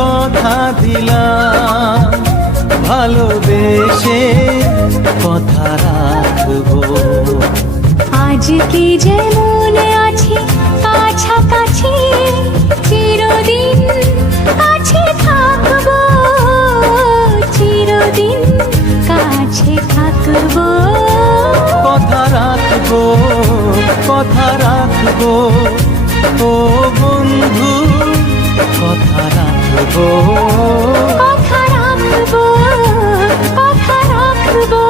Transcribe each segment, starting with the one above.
কথা দিলাম, ভালোবেসে কথা রাখবো। আজকে যেমন আছি কাছাকাছি, চিরদিন কাছে থাকবো, চিরদিন কাছে থাকবো। কথা রাখবো, কথা রাখবো, ও বন্ধু কথা রাখবো। কথা রাখবো, কথা রাখবো,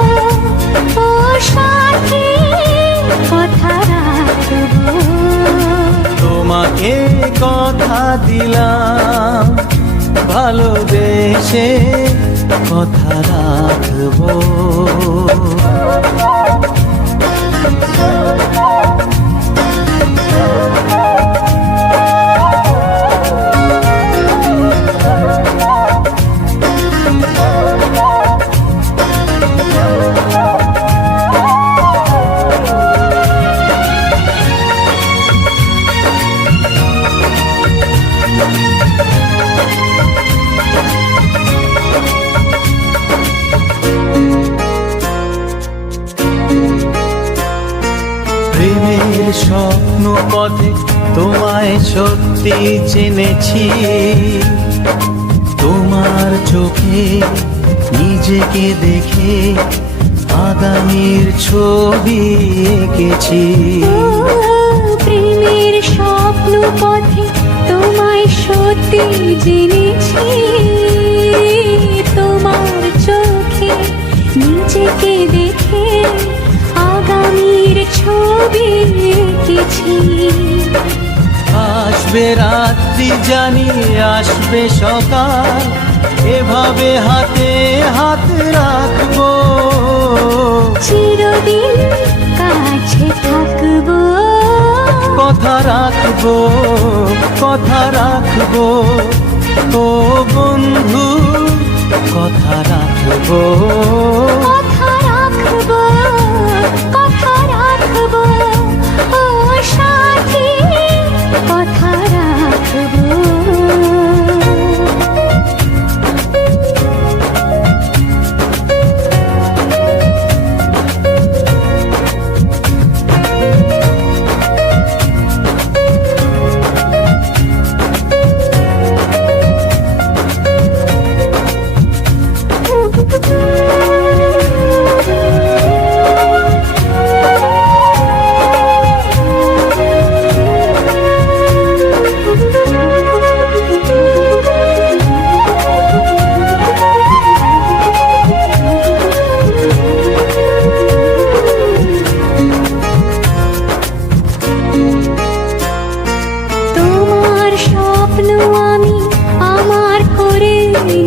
ও সাথী কথা রাখবো। তোমাকে কথা দিলাম, ভালোবেসে কথা রাখবো। প্রেমের স্বপ্ন পথে তোমায় সত্যি চিনেছি, তোমার চোখে নিজেকে দেখে আগামীর ছবি এঁকেছি। প্রেমের স্বপ্ন পথে তোমায় সত্যি জেনেছি, তোমার চোখে নিজেকে দেখে আগামীর ছবি এঁকেছি। আসবে রাত্রি জানি আসবে সকাল, এভাবে হাতে হাত রাখবো, চিরদিন কাছে থাকবো। কথা রাখবো, কথা রাখবো, ও বন্ধু কথা রাখবো। কথা রাখবো, কথা রাখবো, ও সাথী কথা রাখবো। তোমার স্বপ্ন আমি আমার করে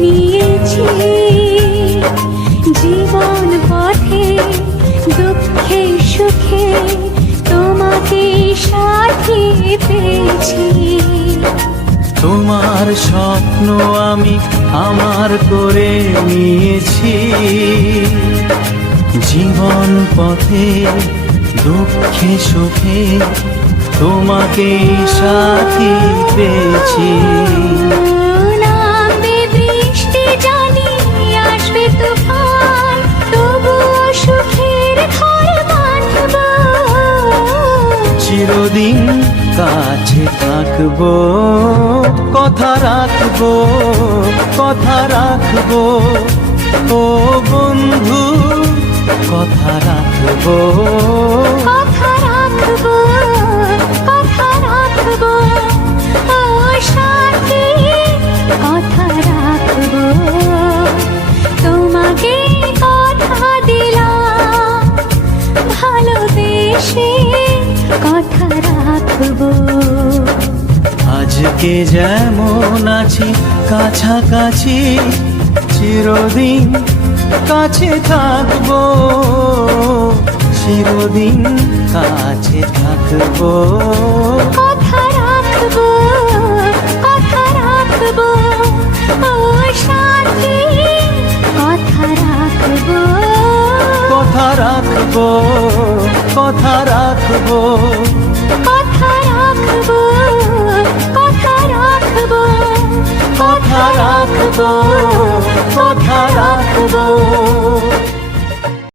নিয়েছি, জীবন পথে দুঃখে সুখে তোমাকে সাথী পেয়েছি। তোমার স্বপ্ন আমি আমার করে নিয়েছি, জীবন পথে দুঃখে সুখে তোমাকে সাথী পেয়েছি। নামবে বৃষ্টি জানি আসবে তুফান, তবুও সুখের ঘর বাঁধব, চিরদিন কাছে থাকবো। কথা রাখবো, কথা রাখবো, ও বন্ধু কথা রাখবো। কথা রাখবো, কথা রাখবো, ও সাথী কথা রাখবো। তোমাকে কথা দিলাম, ভালোবেসে কথা রাখবো। আজকে যেমন আছি কাছাকাছি, চিরদিন কাছে থাকবো, চিরদিন কাছে থাকবো। কথা রাখবো, কথা রাখবো, ও সাথী কথা রাখবো। কথা রাখবো, কথা রাখবো, কথা রাখবো, কথা রাখবো, কথা কথা রাখবো